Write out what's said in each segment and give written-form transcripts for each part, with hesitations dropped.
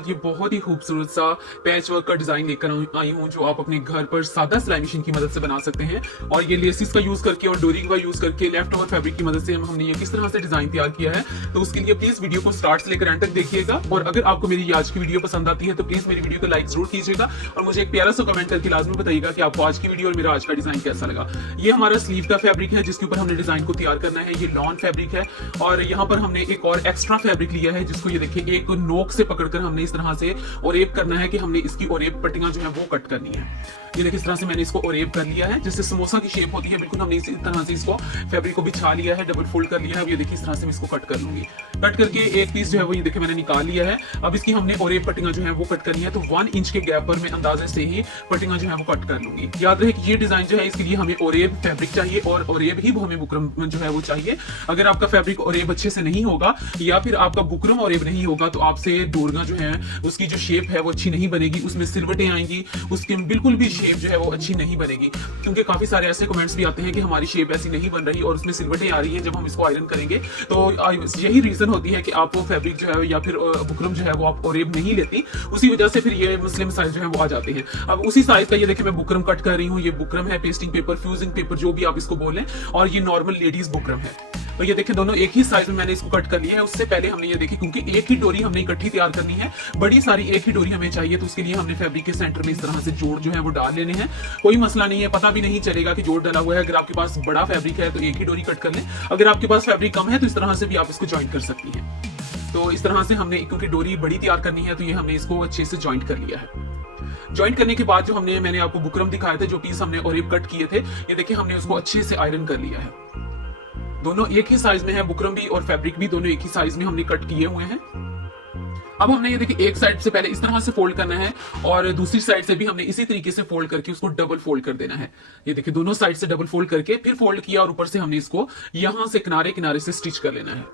साथ ये बहुत ही खूबसूरत सा पैच वर्क का डिजाइन लेकर आई हूँ जो आप अपने घर पर सादा सिलाई मशीन की मदद से बना सकते हैं। और ये लेसिस का यूज करके और डोरी का यूज करके लेफ्ट ओवर फैब्रिक की मदद से हमने ये किस तरह से डिजाइन तैयार किया है, तो उसके लिए प्लीज वीडियो को स्टार्ट से लेकर एंड तक देखिएगा। और अगर आपको मेरी आज की वीडियो पसंद आती है तो प्लीज मेरी वीडियो को लाइक जरूर कीजिएगा और मुझे एक प्यारा सा कमेंट करके लाजमी बताइएगा कि आपको आज की वीडियो और मेरा आज का डिजाइन कैसा लगा। ये हमारा स्लीव का फैब्रिक है जिसके ऊपर हमने डिजाइन को तैयार करना है। ये लॉन फैब्रिक है और यहाँ पर हमने एक और एक्स्ट्रा फैब्रिक लिया है जिसको ये देखिए एक नोक से पकड़कर हमने इस तरह से ओरेप करना है कि हमने इसकी ओरेप पट्टियां जो है वो कट करनी है। ये देखिए इस तरह से मैंने इसको ओरेप कर लिया है जिससे समोसा की शेप होती है, बिल्कुल हमने इसी तरह से इसको फैब्रिक को बिछा लिया है, डबल फोल्ड कर लिया है। अब ये देखिए इस तरह से मैं इसको कट कर लूंगी। कट करके एक पीस जो है वो ये देखिए मैंने निकाल लिया है। अब इसकी हमने ओरेप पट्टियां जो है वो कट करनी है, तो 1 इंच के गैप पर मैं अंदाजे से ही पट्टियां जो है वो कट कर लूंगी। याद रहे कि ये डिजाइन जो है इसके लिए हमें ओरेप फैब्रिक चाहिए और ओरेप ही हमें बुकरम जो है वो चाहिए। अगर आपका फैब्रिक ओरेप अच्छे से नहीं होगा या फिर आपका बुकरम ओरेप नहीं होगा तो आपसे डोरगा जो है उसकी जो शेप है वो अच्छी नहीं बनेगी, उसमें सिलवटें आएंगी, उसकी बिल्कुल भी शेप जो है वो अच्छी नहीं बनेगी। क्योंकि काफी सारे ऐसे कमेंट्स भी आते हैं कि हमारी शेप ऐसी नहीं बन रही और उसमें सिलवटें आ रही हैं जब हम इसको आयरन करेंगे। तो यही रीजन होती है कि आप वो फैब्रिक जो है या फिर बुकरम जो है वो आप ओरेप नहीं लेती, उसी वजह से फिर ये मुस्लिम साइज जो है वो आ जाते हैं। अब उसी साइज का ये देखिए मैं बुकरम कट कर रही हूँ। ये बुकरम है, पेस्टिंग पेपर, फ्यूजिंग पेपर, जो भी आप इसको बोलें, और ये नॉर्मल लेडीज बुकरम है। तो ये देखिए दोनों एक ही साइज में मैंने इसको कट कर लिया है। उससे पहले हमने ये देखी क्योंकि एक ही डोरी हमने इकट्ठी तैयार करनी है, बड़ी सारी एक ही डोरी हमें चाहिए, तो उसके लिए हमने फैब्रिक के सेंटर में इस तरह से जोड़ जो है वो डाल लेने हैं। कोई मसला नहीं है, पता भी नहीं चलेगा कि जोड़ डला हुआ है। अगर आपके पास बड़ा फैब्रिक है तो एक ही डोरी कट कर लें, अगर आपके पास फैब्रिक कम है तो इस तरह से भी आप इसको ज्वाइन कर सकती हैं। तो इस तरह से हमने, क्योंकि डोरी बड़ी तैयार करनी है तो ये हमने इसको अच्छे से ज्वाइंट कर लिया है। ज्वाइंट करने के बाद जो मैंने आपको बुकरम दिखाए थे, जो पीस हमने ओरेप कट किए थे, ये देखिए हमने उसको अच्छे से आयरन कर लिया है। दोनों एक ही साइज में है, बुकरम भी और फैब्रिक भी दोनों एक ही साइज में हमने कट किए हुए हैं। अब हमने ये देखिए एक साइड से पहले इस तरह से फोल्ड करना है और दूसरी साइड से भी हमने इसी तरीके से फोल्ड करके उसको डबल फोल्ड कर देना है। ये देखिए दोनों साइड से डबल फोल्ड करके फिर फोल्ड किया और ऊपर से हमने इसको यहां से किनारे किनारे से स्टिच कर लेना है।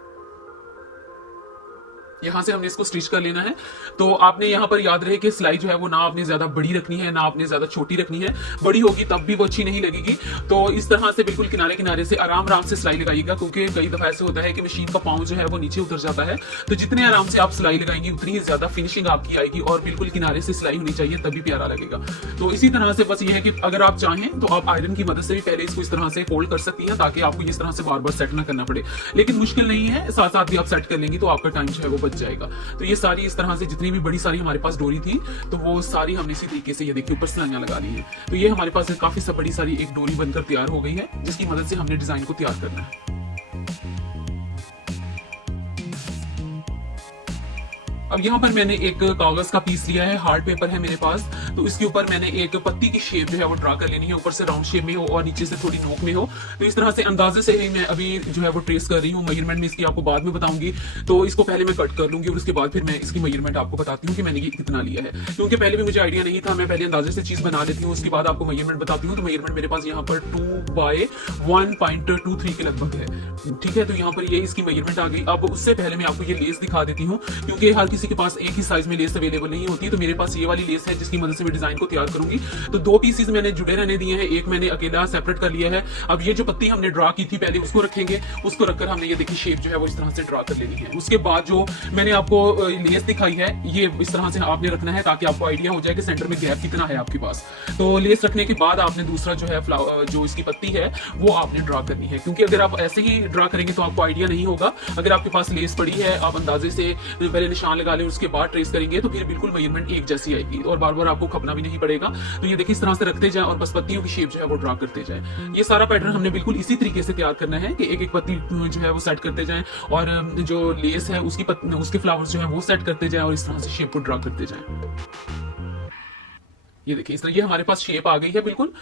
यहां से हमने इसको स्टिच कर लेना है। तो आपने यहां पर याद रहे कि सिलाई जो है वो ना आपने ज्यादा बड़ी रखनी है ना आपने ज्यादा छोटी रखनी है। बड़ी होगी तब भी वो अच्छी नहीं लगेगी। तो इस तरह से बिल्कुल किनारे किनारे से आराम आराम से सिलाई लगाइएगा, क्योंकि कई दफा ऐसे होता है कि मशीन का पाँव जो है वो नीचे उतर जाता है। तो जितने आराम से आप सिलाई लगाएंगे उतनी ही ज्यादा फिनिशिंग आपकी आएगी और बिल्कुल किनारे से सिलाई होनी चाहिए, तभी प्यारा लगेगा। तो इसी तरह से बस ये है कि अगर आप चाहें तो आप आयरन की मदद से भी पहले इसको इस तरह से फोल्ड कर सकती हैं ताकि आपको इस तरह से बार बार सेट ना करना पड़े। लेकिन मुश्किल नहीं है, साथ साथ भी आप सेट कर लेंगी तो आपका टाइम जो है वो बच जाएगा। तो ये सारी इस तरह से जितनी भी बड़ी सारी हमारे पास डोरी थी तो वो सारी हमने इसी तरीके से ये देखिए ऊपर सिलाइयां लगा ली है। तो ये हमारे पास काफी सब बड़ी सारी एक डोरी बनकर तैयार हो गई है जिसकी मदद से हमने डिजाइन को तैयार करना है। अब यहाँ पर मैंने एक कागज का पीस लिया है, हार्ड पेपर है मेरे पास, तो इसके ऊपर मैंने एक पत्ती की शेप जो है वो ड्रा कर लेनी है, ऊपर से राउंड शेप में हो और नीचे से थोड़ी नोक में हो। तो इस तरह से अंदाजे से ही मैं अभी जो है वो ट्रेस कर रही हूँ। मेजरमेंट में इसकी आपको बाद में बताऊंगी, तो इसको पहले मैं कट कर लूंगी और उसके बाद फिर मैं इसकी मेजरमेंट आपको बताती हूँ कि मैंने ये कितना लिया है। क्योंकि पहले भी मुझे आइडिया नहीं था, मैं पहले अंदाजे से चीज बना लेती हूँ, उसके बाद आपको मेजरमेंट बताती हूँ। तो मेजरमेंट मेरे पास यहाँ पर 2/1.23 के लगभग है, ठीक है। तो यहाँ पर ये इसकी मेजरमेंट आ गई। अब उससे पहले मैं आपको ये लेस दिखा देती हूँ, क्योंकि हर किसी के पास एक ही साइज में लेस अवेलेबल नहीं होती। तो मेरे पास ये वाली लेस है जिसकी मदद से मैं डिजाइन को तैयार करूंगी। तो 2 पीसेस मैंने जुड़े रहने दिए हैं, एक मैंने अकेला सेपरेट कर लिया है। अब ये जो पत्ती हमने ड्रा की थी पहले उसको रखेंगे, उसको रखकर हमने ये देखिए शेप जो है वो इस तरह से ड्रा कर लेनी है। उसके बाद जो मैंने आपको लेस दिखाई है ये इस तरह से आपने रखना है ताकि आपको आइडिया हो जाए कि सेंटर में गैप कितना है आपके पास। तो लेस रखने के बाद आपने दूसरा जो है जो इसकी पत्ती है वो आपने ड्रा करनी है, क्योंकि अगर आप ऐसे ही ड्रा करेंगे तो आपको आइडिया नहीं होगा। अगर आपके पास लेस पड़ी है, आप अंदाजे से पहले निशान लगा लें, उसके बाद ट्रेस करेंगे तो फिर बिल्कुल मेजरमेंट एक जैसी आएगी और बार बार आपको खपना भी नहीं पड़ेगा। तो ये देखिए इस तरह से रखते जाए और बस पत्तियों की शेप जो है वो ड्रा करते जाए। ये सारा पैटर्न हमने बिल्कुल इसी तरीके से तैयार करना है कि एक एक पत्ती जो है वो सेट करते जाएं और जो लेस है उसके फ्लावर्स जो है वो सेट करते जाएं और इस तरह से शेप को ड्रा करते जाएं। ये देखिए इस तरह ये हमारे पास शेप आ गई है बिल्कुल।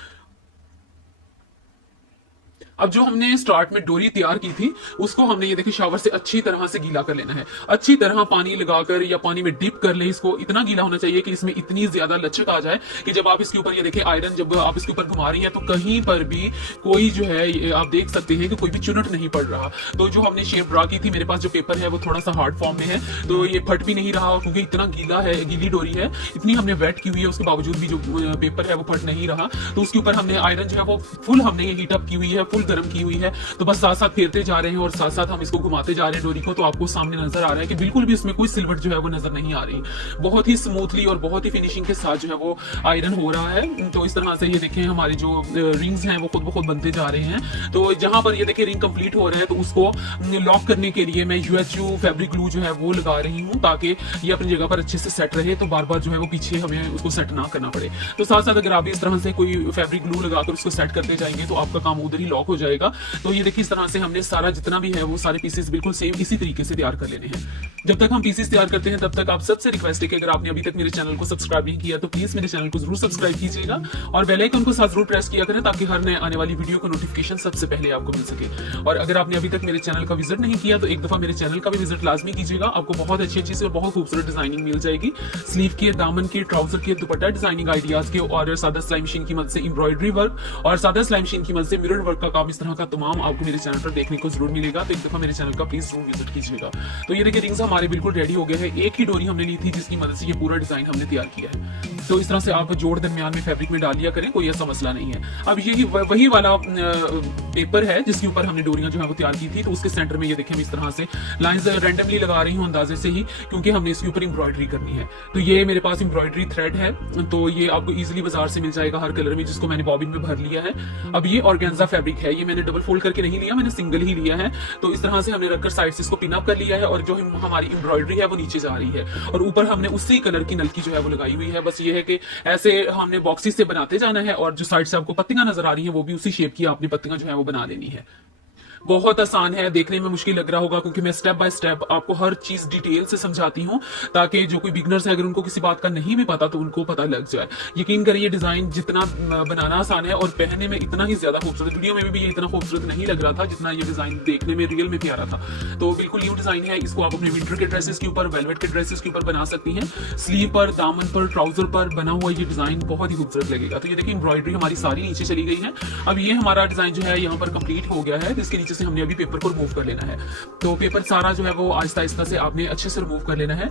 अब जो हमने स्टार्ट में डोरी तैयार की थी उसको हमने ये देखिए शावर से अच्छी तरह से गीला कर लेना है। अच्छी तरह पानी लगाकर या पानी में डिप कर ले, इसको इतना गीला होना चाहिए कि इसमें इतनी ज्यादा लचक आ जाए कि जब आप इसके ऊपर ये देखिए आयरन जब आप इसके ऊपर घुमा रही हैं तो कहीं पर भी कोई जो है आप देख सकते हैं कि कोई भी चुनट नहीं पड़ रहा। तो जो हमने शेप ड्रा की थी, मेरे पास जो पेपर है वो थोड़ा सा हार्ड फॉर्म में है तो ये फट भी नहीं रहा, क्योंकि इतना गीला है, गीली डोरी है, इतनी हमने वेट की हुई है, उसके बावजूद भी जो पेपर है वो फट नहीं रहा। तो उसके ऊपर हमने आयरन जो है वो फुल हमने ये हीट अप की हुई है, फुल गर्म की हुई है, तो बस साथ साथ फेरते जा रहे हैं और साथ साथ हम इसको घुमाते जा रहे हैं डोरी को, तो आपको सामने नजर आ रहा है कि बिल्कुल भी उसमें कोई सिलवट जो है वो नजर नहीं आ रही। बहुत ही स्मूथली और बहुत ही फिनिशिंग के साथ जो है वो आयरन हो रहा है। तो इस तरह से ये देखें हमारे जो रिंग्स हैं वो खुद ब खुद बनते जा रहे हैं। तो जहां पर ये देखिए रिंग कंप्लीट हो रहा है, तो उसको लॉक करने के लिए मैं UHU फैब्रिक ग्लू जो है वो लगा रही हूँ, ताकि ये अपनी जगह पर अच्छे से सेट रहे, तो बार बार जो है वो पीछे हमें उसको सेट ना करना पड़े। तो साथ साथ अगर आप इस तरह से कोई फैब्रिक ग्लू लगाकर उसको सेट करते जाएंगे तो आपका काम उधर ही लॉक हो जाएगा। तो ये देखिए इस तरह से हमने सारा जितना भी है वो सारे पीसेस बिल्कुल सेम इसी तरीके से तैयार कर लेने हैं। जब तक हम पीसेस तैयार करते हैं तब तक आप सबसे रिक्वेस्ट है कि अगर आपने अभी तक मेरे चैनल को सब्सक्राइब नहीं किया तो प्लीज मेरे चैनल को जरूर सब्सक्राइब कीजिएगा और बेल आइकन को साथ जरूर प्रेस किया करें, ताकि हर नए आने वाली वीडियो का नोटिफिकेशन सबसे पहले आपको मिल सके। और अगर आपने अभी तक मेरे चैनल का विजिट नहीं किया तो एक दफा मेरे चैनल का भी विजिट लाजमी कीजिएगा। आपको बहुत अच्छी अच्छी से और बहुत खूबसूरत डिजाइनिंग मिल जाएगी। स्लीव के, दामन के, ट्राउजर के, दुपट्टा डिजाइनिंग आइडियाज के और सादा सिलाई मशीन की मदद से एम्ब्रॉयडरी वर्क और सादा सिलाई मशीन की मदद से मिरर वर्क का काम, इस तरह का तमाम आपको मेरे चैनल पर देखने को जरूर मिलेगा। तो एक दफा मेरे चैनल का प्लीज जरूर विजिट कीजिएगा। तो ये देखिए रिंग्स हमारे बिल्कुल रेडी हो गए हैं। एक ही डोरी हमने ली थी जिसकी मदद से ये पूरा डिजाइन हमने तैयार किया है। तो इस तरह से आप जोड़ दरमियान में फैब्रिक में डाल लिया करें, कोई ऐसा मसला नहीं है। अब ये वही वाला पेपर है जिसके ऊपर हमने डोरियां जो है वो तैयार की थी। तो उसके सेंटर में ये देखें इस तरह से लाइंस रैंडमली लगा रही हूँ अंदाजे से ही, क्योंकि हमने इसके ऊपर एम्ब्रॉयडरी करनी है। तो ये मेरे पास एम्ब्रॉयडरी थ्रेड है, तो ये आपको इजीली बाजार से मिल जाएगा हर कलर में, जिसको मैंने बॉबिन में भर लिया है। अब ये ऑर्गेन्जा फैब्रिक है, ये मैंने डबल फोल्ड करके नहीं लिया, मैंने सिंगल ही लिया है। तो इस तरह से हमने रखकर साइड से इसको पिन अप कर लिया है और जो हमारी एम्ब्रॉयडरी है वो नीचे जा रही है और ऊपर हमने उसी कलर की नलकी जो है वो लगाई हुई है। बस ये है कि ऐसे हमने बॉक्सेस से बनाते जाना है और जो साइड से आपको पत्तियां नजर आ रही हैं वो भी उसी शेप की आपने पत्तियां जो है वो बना लेनी है। बहुत आसान है, देखने में मुश्किल लग रहा होगा क्योंकि मैं स्टेप बाय स्टेप आपको हर चीज डिटेल से समझाती हूँ, ताकि जो कोई बिगनर्स है अगर उनको किसी बात का नहीं भी पता तो उनको पता लग जाए। यकीन करिए डिजाइन जितना बनाना आसान है और पहनने में इतना ही ज्यादा खूबसूरत, वीडियो में भी ये इतना खूबसूरत नहीं लग रहा था जितना ये डिजाइन देखने में रियल में प्यारा था। तो बिल्कुल न्यू डिजाइन है, इसको आप अपने विंटर के ड्रेसेस के ऊपर, वेलवेट के ड्रेसेस के ऊपर बना सकती हैं। स्लीव पर, दामन पर, ट्राउजर पर बना हुआ ये डिजाइन बहुत ही खूबसूरत लगेगा। तो ये देखिए एम्ब्रॉयडरी हमारी सारी नीचे चली गई है। अब ये हमारा डिजाइन जो है यहाँ पर कंप्लीट हो गया है, जिसके नीचे से हमने अभी पेपर को रिमूव कर लेना है। तो पेपर सारा जो है वो आहिस्ता आहिस्ता से आपने अच्छे से रिमूव कर लेना है।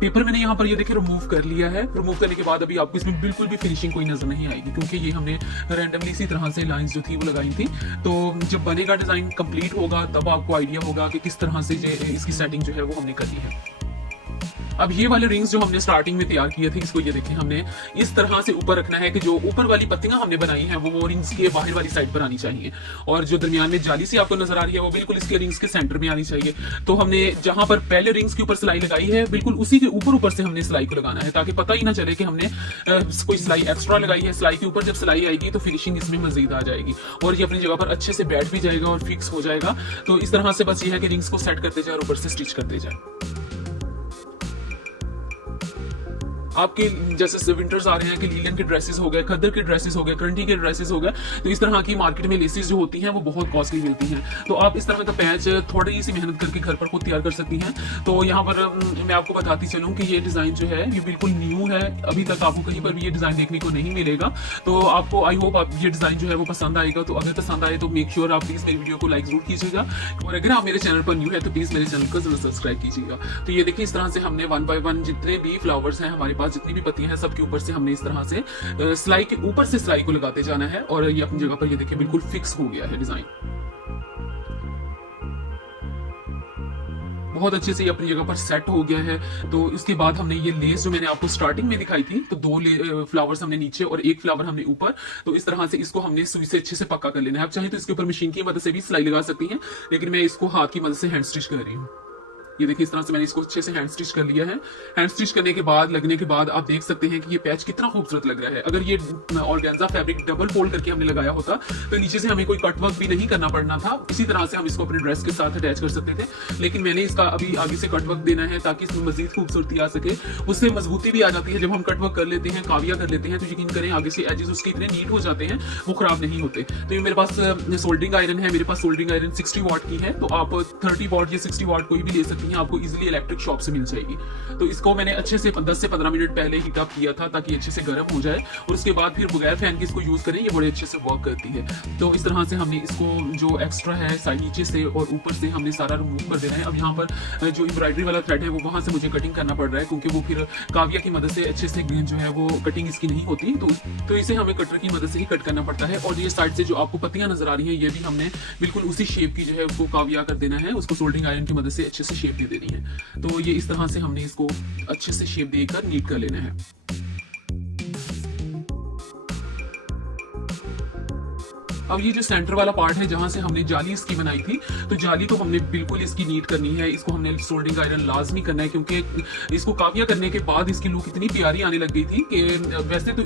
पेपर मैंने यहाँ पर ये देखिए रिमूव कर लिया है। रिमूव करने के बाद अभी आपको इसमें बिल्कुल भी फिनिशिंग कोई नजर नहीं आएगी, क्योंकि ये हमने रैंडमली इसी तरह से लाइंस जो थी वो लगाई थी। तो जब बनेगा डिजाइन कंप्लीट होगा तब आपको आइडिया होगा कि किस तरह से इसकी सेटिंग जो है वो हमने करनी है। अब ये वाले रिंग्स जो हमने स्टार्टिंग में तैयार किए थे, इसको ये देखें हमने इस तरह से ऊपर रखना है कि जो ऊपर वाली पत्तियां हमने बनाई हैं वो रिंग्स के बाहर वाली साइड पर आनी चाहिए और जो दरमियान में जाली सी आपको नजर आ रही है वो बिल्कुल इसके रिंग्स के सेंटर में आनी चाहिए। तो हमने जहां पर पहले रिंग्स के ऊपर सिलाई लगाई है बिल्कुल उसी के ऊपर से हमने सिलाई को लगाना है, ताकि पता ही ना चले कि हमने कोई सिलाई एक्स्ट्रा लगाई है। सिलाई के ऊपर जब सिलाई आएगी तो फिनिशिंग इसमें मजीद आ जाएगी और ये अपनी जगह पर अच्छे से बैठ भी जाएगा और फिक्स हो जाएगा। तो इस तरह से बस ये है कि रिंग्स को सेट करते जाए और ऊपर से स्टिच करते जाए। आपके जैसे विंटर्स आ रहे हैं कि लीलन के ड्रेसेस हो गए, खद्दर के ड्रेसेस हो गए, करंटी के ड्रेसेस हो गए, तो इस तरह की मार्केट में लेसेस जो होती हैं वो बहुत कॉस्टली मिलती हैं। तो आप इस तरह का पैच थोड़ी सी मेहनत करके घर पर खुद तैयार कर सकती हैं। तो यहाँ पर मैं आपको बताती चलूँ कि ये डिजाइन जो है ये बिल्कुल न्यू है, अभी तक आपको कहीं पर भी ये डिजाइन देखने को नहीं मिलेगा। तो आपको आई होप आप ये डिजाइन जो है वो पसंद आएगा। तो अगर पसंद आए तो मेक श्योर आप प्लीज मेरी वीडियो को लाइक जरूर कीजिएगा और अगर आप मेरे चैनल पर न्यू है तो प्लीज मेरे चैनल को जरूर सब्सक्राइब कीजिएगा। तो ये देखिए इस तरह से हमने 1 बाय 1 जितने भी फ्लावर्स हैं हमारे पास, जितनी भी पत्तियां हैं, सबके ऊपर से हमने इस तरह से सिलाई के ऊपर से सिलाई को लगाते जाना है और ये अपनी जगह पर ये देखिए बिल्कुल फिक्स हो गया है डिजाइन। बहुत अच्छे से ये अपनी जगह पर सेट हो गया है। तो इसके बाद हमने ये लेस जो मैंने आपको स्टार्टिंग में दिखाई थी, तो 2 फ्लावर्स हमने नीचे और 1 फ्लावर हमने ऊपर, तो इस तरह से इसको हमने सुई से अच्छे से पक्का कर लेना है। आप चाहें तो इसके ऊपर मशीन की मदद से भी सिलाई लगा सकती हैं, लेकिन मैं इसको हाथ की मदद से हैंड स्टिच कर रही हूँ। ये देखिए इस तरह से मैंने इसको अच्छे से हैंड स्टिच कर लिया है। हैंड स्टिच करने के बाद, लगने के बाद आप देख सकते हैं कि ये पैच कितना खूबसूरत लग रहा है। अगर ये ऑर्गेन्जा फैब्रिक डबल फोल्ड करके हमने लगाया होता तो नीचे से हमें कोई कट वर्क भी नहीं करना पड़ना था, इसी तरह से हम इसको अपने ड्रेस के साथ अटैच कर सकते थे। लेकिन मैंने इसका अभी आगे से कट वर्क देना है ताकि इसमें मजीद खूबसूरती आ सके, उससे मजबूती भी आ जाती है। जब हम कट वर्क कर लेते हैं, काविया कर लेते हैं, तो यकीन करें आगे से एजेस उसके इतने नीट हो जाते हैं, वो खराब नहीं होते। तो ये मेरे पास सोल्डरिंग आयरन है, मेरे पास सोल्डरिंग आयरन 60 वाट की है, तो आप 30 वाट या 60 वाट कोई भी ले सकते होती हैं आपको इजीली इलेक्ट्रिक शॉप से मिल जाएगी। तो इसको मैंने अच्छे से 10 से 15 मिनट पहले हीट अप किया था ताकि अच्छे से गर्म हो जाए, और उसके बाद फिर बगैर फैन के इसको यूज करें, ये बड़े अच्छे से वर्क करती है। तो इस तरह से हमने इसको जो एक्स्ट्रा है साइड नीचे से और ऊपर से हमने सारा रिमूव कर देना है। अब यहाँ पर जो एम्ब्रॉयडरी वाला थ्रेड है वो वहां से मुझे कटिंग करना पड़ रहा है, क्योंकि वो फिर काविया की मदद से अच्छे से जो है वो कटिंग इसकी नहीं होती, तो इसे हमें कटर की मदद से ही कट करना पड़ता है। और ये साइड से जो आपको पत्तियां नजर आ रही हैं, ये भी हमने बिल्कुल उसी शेप की जो है उसको काविया कर देना है, उसको सोल्डरिंग आयरन की मदद से अच्छे से शेप दे देनी है। तो ये इस तरह से हमने इसको अच्छे से शेप देकर नीट कर लेना है। अब ये जो सेंटर वाला पार्ट है जहां से हमने जाली इसकी बनाई थी, तो जाली तो हमने बिल्कुल इसकी नीट करनी है, इसको हमने सोल्डरिंग आयरन लाजमी करना है, क्योंकि इसको काविया करने के बाद इसकी लुक इतनी प्यारी आने लग गई थी कि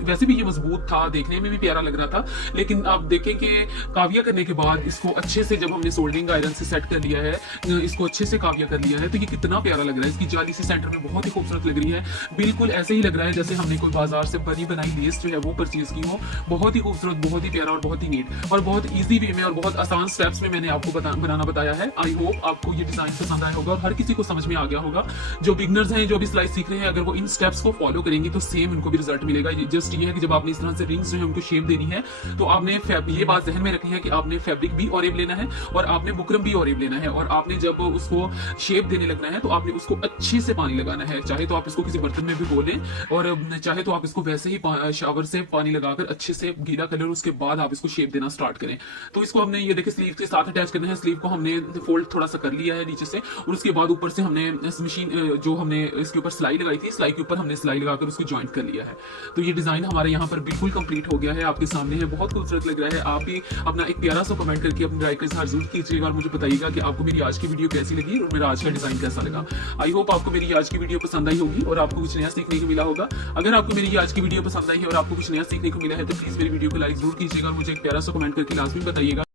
वैसे भी ये मजबूत था, देखने में भी प्यारा लग रहा था, लेकिन आप देखें कि काविया करने के बाद इसको अच्छे से जब हमने सोल्डरिंग आयरन से सेट कर लिया है, इसको अच्छे से काविया कर लिया है, तो ये कितना प्यारा लग रहा है। इसकी जाली से सेंटर में बहुत ही खूबसूरत लग रही है, बिल्कुल ऐसे ही लग रहा है जैसे हमने कोई बाजार से बनी बनाई लेस जो है वो परचेज की हो। बहुत ही खूबसूरत, बहुत ही प्यारा और बहुत ही नीट और बहुत इजी वे में और बहुत आसान स्टेप्स में मैंने आपको बनाना बताया है। आई होप आपको ये डिजाइन पसंद आया होगा और हर किसी को समझ में आ गया होगा। जो बिगनर्स हैं, जो अभी सिलाई सीख रहे हैं, अगर वो इन स्टेप्स को फॉलो करेंगे तो सेम उनको भी रिजल्ट मिलेगा। जस्ट ये है कि जब आपने इस तरह से रिंग्स जो है उनको शेप देनी है, तो आपने ये बात जहन में रखनी है कि आपने फैब्रिक भी ऑरेब लेना है और आपने बुकरम भी ऑरेब लेना है, और आपने जब उसको शेप देने लगना है तो आपने उसको अच्छे से पानी लगाना है। चाहे तो आप इसको किसी बर्तन में भी बोलें, और चाहे तो आप इसको वैसे ही शावर से पानी लगाकर अच्छे से गीला कर लें, और उसके बाद आप इसको शेप देना स्टार्ट करें। तो इसको हमने ये देखिए स्लीव के साथ अटैच करना है। स्लीव को हमने फोल्ड थोड़ा सा कर लिया है नीचे से, और उसके बाद ऊपर से हमने इस मशीन जो हमने इसके ऊपर सिलाई लगाई थी, सिलाई के ऊपर हमने सिलाई लगाकर उसको ज्वाइंट कर लिया है। तो ये डिजाइन हमारे यहाँ पर बिल्कुल कंप्लीट हो गया है, आपके सामने है, बहुत खूबसूरत लग रहा है। आप भी अपना एक प्यारा सा कमेंट करके अपनी राय का इजहार जरूर कीजिएगा और मुझे बताइएगा कि आपको मेरी आज की वीडियो कैसी लगी और मेरा आज का डिजाइन कैसा लगा। आई होप आपको मेरी आज की वीडियो पसंद आई होगी और आपको कुछ नया सीखने को मिला होगा। अगर आपको मेरी आज की वीडियो पसंद आई है और आपको कुछ नया सीखने को मिला है, तो प्लीज मेरी वीडियो को लाइक जरूर कीजिएगा और मुझे एक प्यारा सा कमेंट करके लाजमी बताइएगा